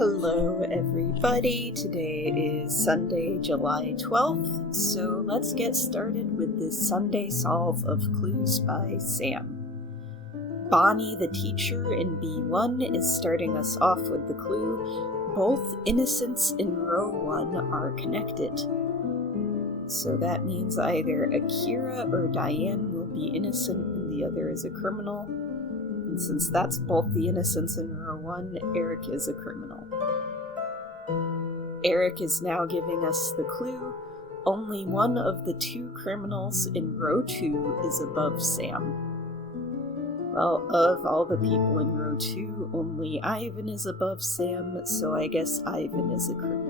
Hello everybody, today is Sunday, July 12th, so let's get started with this Sunday Solve of Clues by Sam. Bonnie, the teacher in B1, is starting us off with the clue, both innocents in row 1 are connected. So that means either Akira or Diane will be innocent and the other is a criminal. And since that's both the innocents in row 1, Eric is a criminal. Eric is now giving us the clue, only one of the two criminals in row 2 is above Sam. Well, of all the people in row 2, only Ivan is above Sam, so I guess Ivan is a criminal.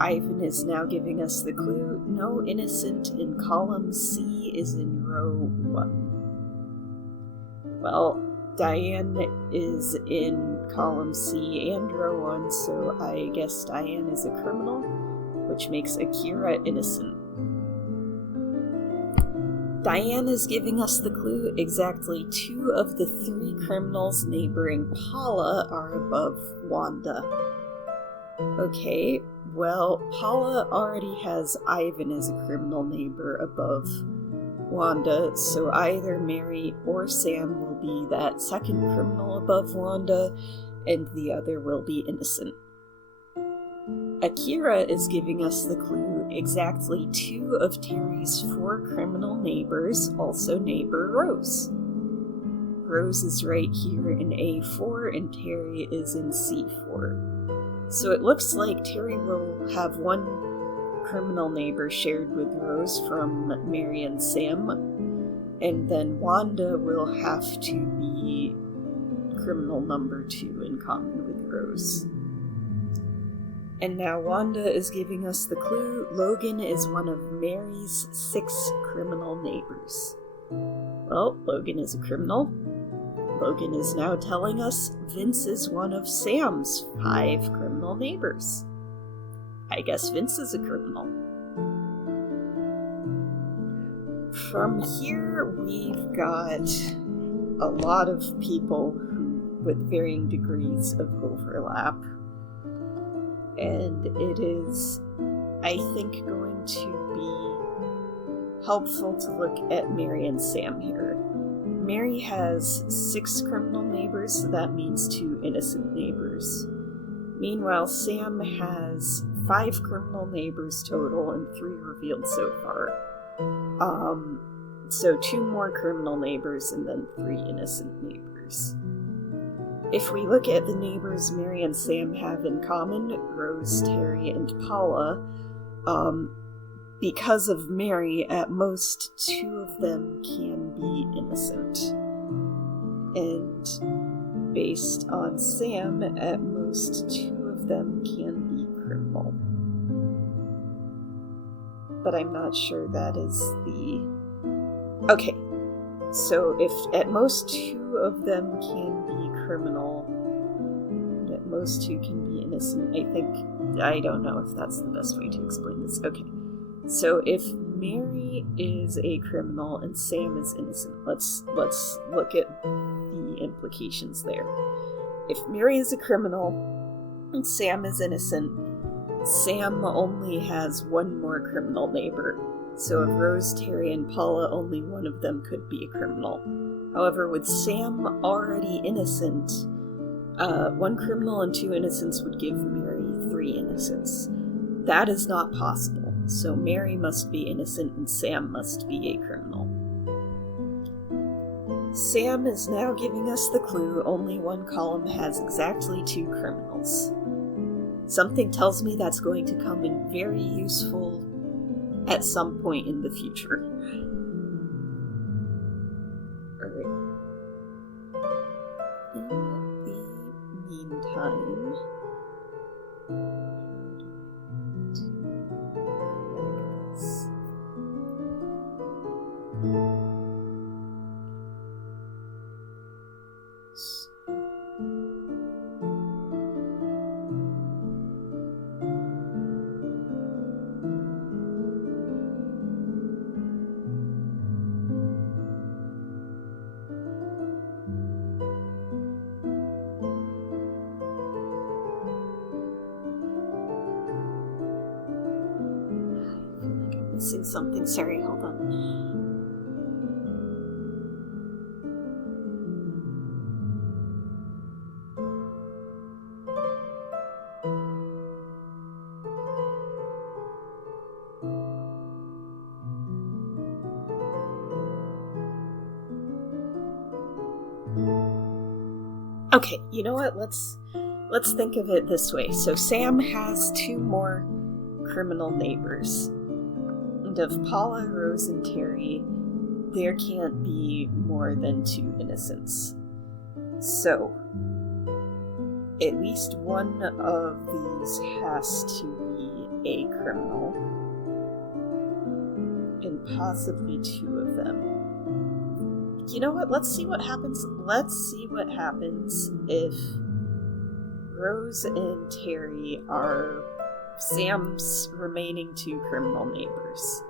Ivan is now giving us the clue, no innocent in column C is in row 1. Well, Diane is in column C and row 1, so I guess Diane is a criminal, which makes Akira innocent. Diane is giving us the clue, exactly 2 of the 3 criminals neighboring Paula are above Wanda. Okay, well, Paula already has Ivan as a criminal neighbor above Wanda, so either Mary or Sam will be that second criminal above Wanda, and the other will be innocent. Akira is giving us the clue, exactly 2 of Terry's 4 criminal neighbors also neighbor Rose. Rose is right here in A4 and Terry is in C4. So it looks like Terry will have one criminal neighbor shared with Rose from Mary and Sam, and then Wanda will have to be criminal number 2 in common with Rose. And now Wanda is giving us the clue, Logan is one of Mary's 6 criminal neighbors. Well, Logan is a criminal. Logan is now telling us Vince is one of Sam's 5 criminal neighbors. I guess Vince is a criminal. From here, we've got a lot of people with varying degrees of overlap. And it is, I think, going to be helpful to look at Mary and Sam here. Mary has 6 criminal neighbors, so that means 2 innocent neighbors. Meanwhile, Sam has 5 criminal neighbors total and 3 revealed so far. So 2 more criminal neighbors and then 3 innocent neighbors. If we look at the neighbors Mary and Sam have in common, Rose, Terry, and Paula, because of Mary, at most 2 of them can be innocent. And based on Sam, at most 2 of them can be criminal. But I'm not sure that is the... Okay, so if at most 2 of them can be criminal, and at most 2 can be innocent, I don't know if that's the best way to explain this. Okay, so if Mary is a criminal and Sam is innocent, let's look at the implications there. If Mary is a criminal and Sam is innocent, Sam only has 1 more criminal neighbor. So of Rose, Terry, and Paula, only one of them could be a criminal. However, with Sam already innocent, 1 criminal and 2 innocents would give Mary 3 innocents. That is not possible, so Mary must be innocent and Sam must be a criminal. Sam is now giving us the clue, only 1 column has exactly 2 criminals. Something tells me that's going to come in very useful at some point in the future. Alright. In the meantime... say something. Sorry, hold on. Okay, you know what? Let's think of it this way. So Sam has 2 more criminal neighbors. And of Paula, Rose, and Terry, there can't be more than 2 innocents. So, at least one of these has to be a criminal. And possibly 2 of them. You know what? Let's see what happens. Let's see what happens if Rose and Terry are Sam's remaining 2 criminal neighbors.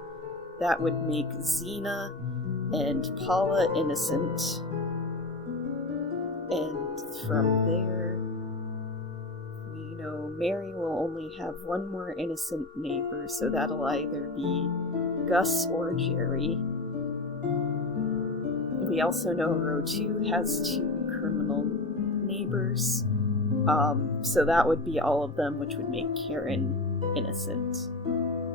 That would make Xena and Paula innocent. And from there, you know, Mary will only have 1 more innocent neighbor, so that'll either be Gus or Jerry. We also know row 2 has 2 criminal neighbors, so that would be all of them, which would make Karen innocent.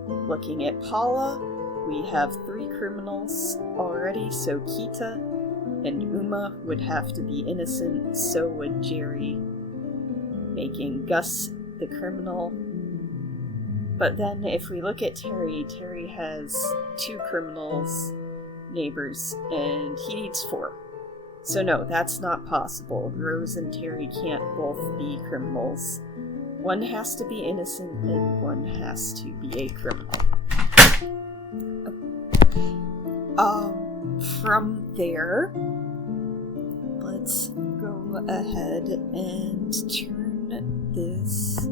Looking at Paula, we have 3 criminals already, so Kita and Uma would have to be innocent, so would Jerry, making Gus the criminal. But then if we look at Terry, Terry has 2 criminals neighbors, and he needs 4. So no, that's not possible. Rose and Terry can't both be criminals. One has to be innocent, and one has to be a criminal. From there, let's go ahead and turn this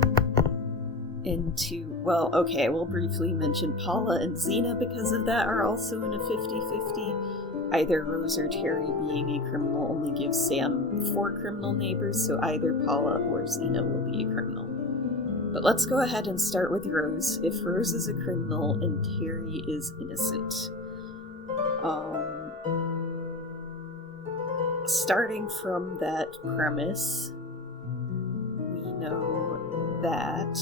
into, well, okay, we'll briefly mention Paula and Xena because of that are also in a 50-50. Either Rose or Terry being a criminal only gives Sam 4 criminal neighbors, so either Paula or Xena will be a criminal. But let's go ahead and start with Rose. If Rose is a criminal and Terry is innocent. Starting from that premise, we know that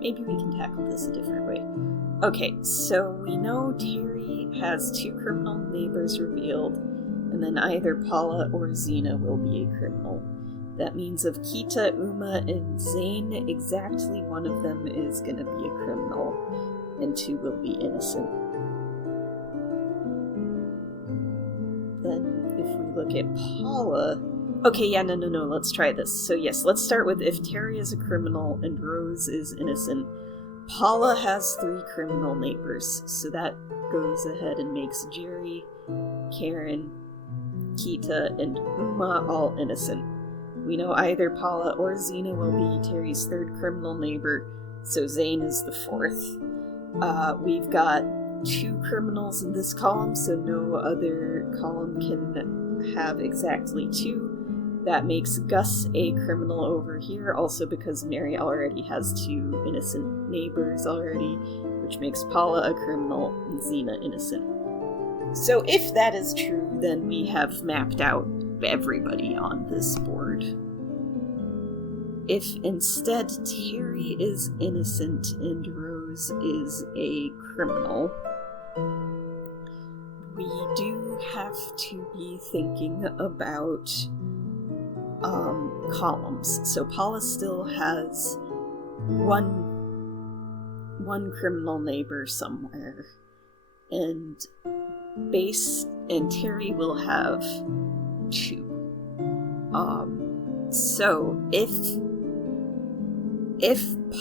maybe we can tackle this a different way. Okay, so we know Terry has 2 criminal neighbors revealed, and then either Paula or Xena will be a criminal. That means of Kita, Uma, and Zane, exactly one of them is going to be a criminal, and 2 will be innocent. Then, if we look at Paula... Okay, yeah, no, let's try this. So yes, let's start with if Terry is a criminal and Rose is innocent. Paula has 3 criminal neighbors, so that goes ahead and makes Jerry, Karen, Kita, and Uma all innocent. We know either Paula or Xena will be Terry's 3rd criminal neighbor, so Zane is the 4th. We've got 2 criminals in this column, so no other column can have exactly 2. That makes Gus a criminal over here, also because Mary already has 2 innocent neighbors already, which makes Paula a criminal and Xena innocent. So if that is true, then we have mapped out everybody on this board. If instead Terry is innocent and Rose is a criminal, we do have to be thinking about columns. So Paula still has one criminal neighbor somewhere, and Terry will have 2. So if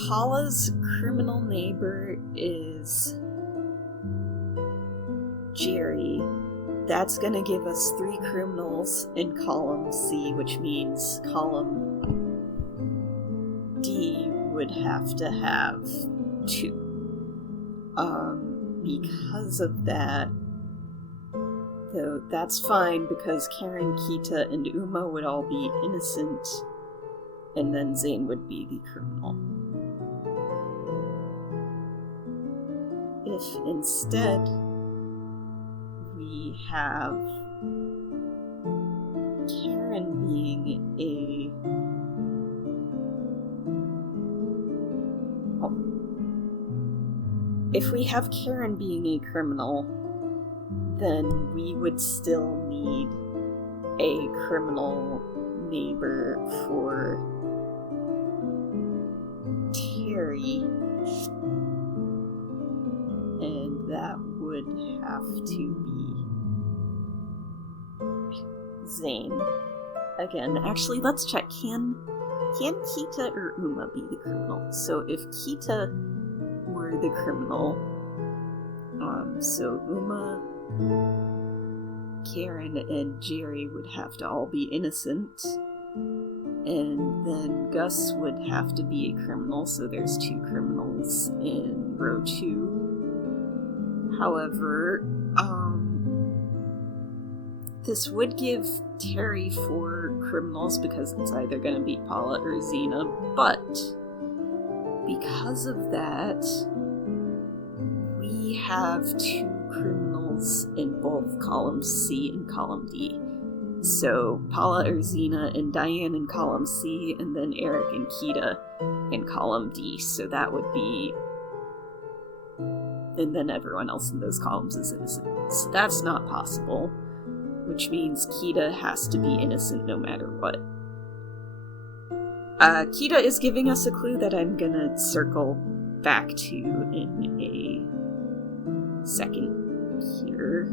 Paula's criminal neighbor is Jerry, that's gonna give us 3 criminals in column C, which means column D would have to have 2. Because of that, though, that's fine because Karen, Kita, and Uma would all be innocent, and then Zane would be the criminal. If instead we have Karen being If we have Karen being a criminal, then we would still need a criminal neighbor for Terry, and that would have to be Zane. Again, actually, let's check. Can Kita or Uma be the criminal? So if Kita were the criminal, so Uma, Karen, and Jerry would have to all be innocent, and then Gus would have to be a criminal, so there's 2 criminals in row 2. However, this would give Terry 4 criminals because it's either going to be Paula or Xena, but because of that, we have 2 criminals in both column C and column D. So Paula or Xena and Diane in column C, and then Eric and Kita in column D. So that would be... and then everyone else in those columns is innocent. So that's not possible, which means Kita has to be innocent no matter what. Kita is giving us a clue that I'm gonna circle back to in a second here.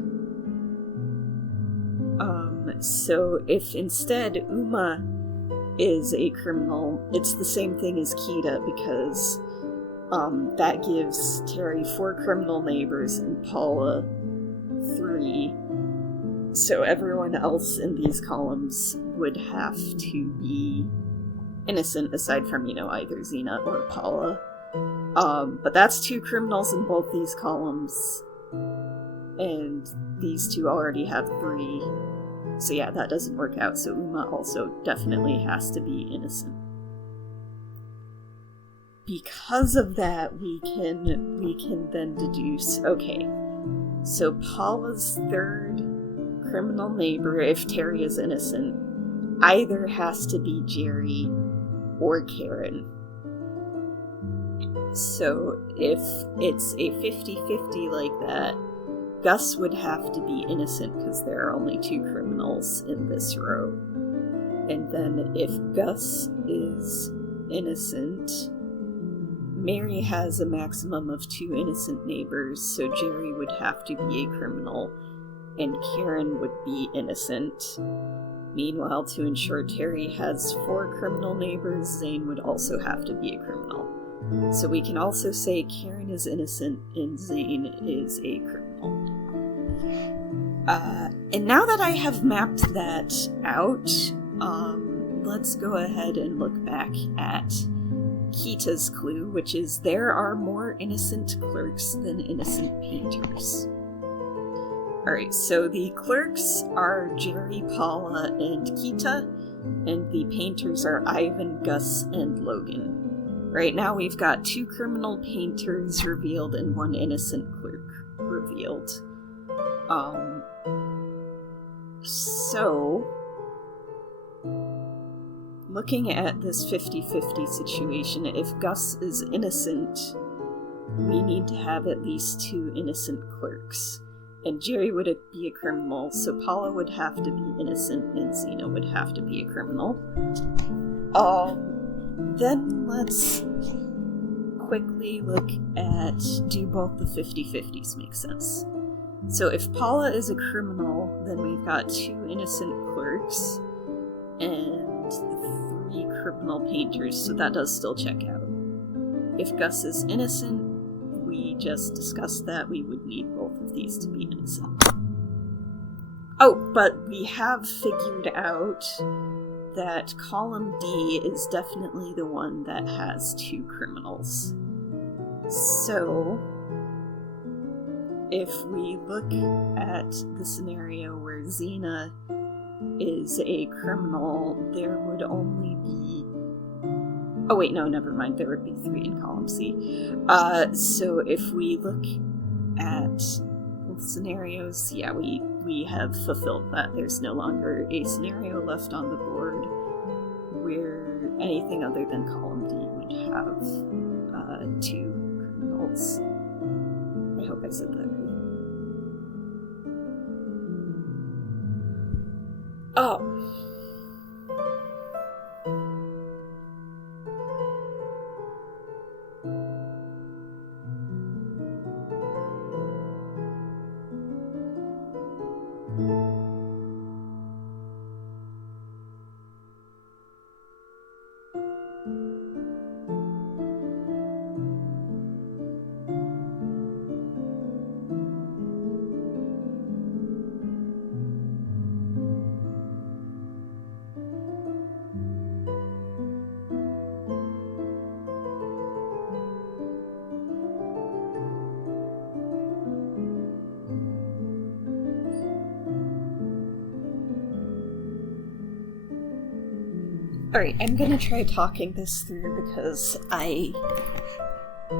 So if instead Uma is a criminal, it's the same thing as Kita, because that gives Terry 4 criminal neighbors and Paula 3. So everyone else in these columns would have to be innocent, aside from, either Xena or Paula. But that's 2 criminals in both these columns, and these 2 already have 3. So yeah, that doesn't work out, so Uma also definitely has to be innocent. Because of that, we can then deduce, okay, so Paula's 3rd criminal neighbor, if Terry is innocent, either has to be Jerry or Karen. So if it's a 50-50 like that, Gus would have to be innocent because there are only 2 criminals in this row. And then if Gus is innocent, Mary has a maximum of 2 innocent neighbors, so Jerry would have to be a criminal, and Karen would be innocent. Meanwhile, to ensure Terry has 4 criminal neighbors, Zane would also have to be a criminal. So we can also say Karen is innocent and Zane is a criminal. And now that I have mapped that out, let's go ahead and look back at Kita's clue, which is there are more innocent clerks than innocent painters. Alright, so the clerks are Jerry, Paula, and Kita, and the painters are Ivan, Gus, and Logan. Right now we've got 2 criminal painters revealed and 1 innocent clerk revealed. So, looking at this 50-50 situation, if Gus is innocent, we need to have at least 2 innocent clerks. And Jerry would be a criminal, so Paula would have to be innocent and Xena would have to be a criminal. Then let's quickly look at, do both the 50-50s make sense? So if Paula is a criminal, then we've got 2 innocent clerks and 3 criminal painters, so that does still check out. If Gus is innocent, we just discussed that we would need both of these to be innocent. Oh, but we have figured out that column D is definitely the one that has 2 criminals. So, if we look at the scenario where Xena is a criminal, there would only be... Oh wait, no, never mind. There would be 3 in column C. So if we look at both scenarios, yeah, we have fulfilled that. There's no longer a scenario left on the board where anything other than column D would have 2 criminals. I hope I said that right. Oh. Alright, I'm gonna try talking this through because I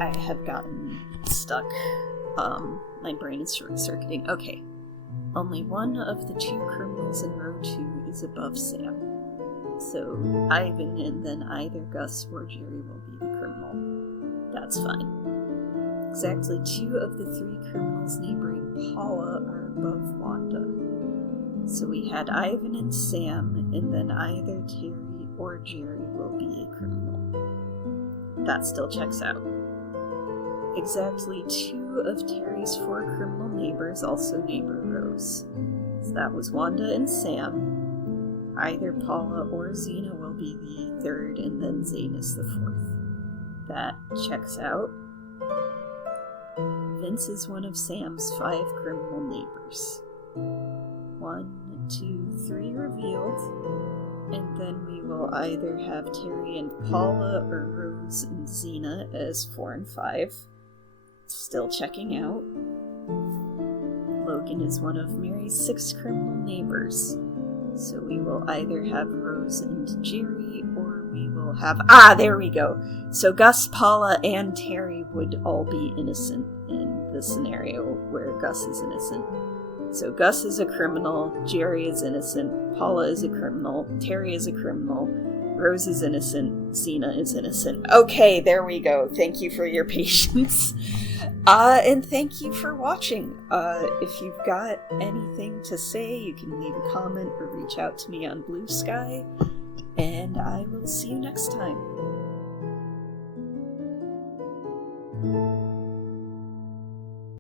have gotten stuck. My brain is short-circuiting. Okay. Only one of the 2 criminals in row 2 is above Sam. So Ivan and then either Gus or Jerry will be the criminal. That's fine. Exactly 2 of the 3 criminals neighboring Paula are above Wanda. So we had Ivan and Sam, and then either Terry or Jerry will be a criminal. That still checks out. Exactly 2 of Terry's 4 criminal neighbors also neighbor Rose. So that was Wanda and Sam. Either Paula or Xena will be the 3rd, and then Zane is the 4th. That checks out. Vince is one of Sam's 5 criminal neighbors. 1, 2, 3 revealed. And then we will either have Terry and Paula or Rose and Xena as 4 and 5. Still checking out. Logan is one of Mary's 6 criminal neighbors. So we will either have Rose and Jerry, or we will have... there we go! So Gus, Paula, and Terry would all be innocent in the scenario where Gus is innocent. So Gus is a criminal, Jerry is innocent, Paula is a criminal, Terry is a criminal, Rose is innocent, Xena is innocent. Okay, there we go. Thank you for your patience. And thank you for watching. If you've got anything to say, you can leave a comment or reach out to me on Blue Sky, and I will see you next time.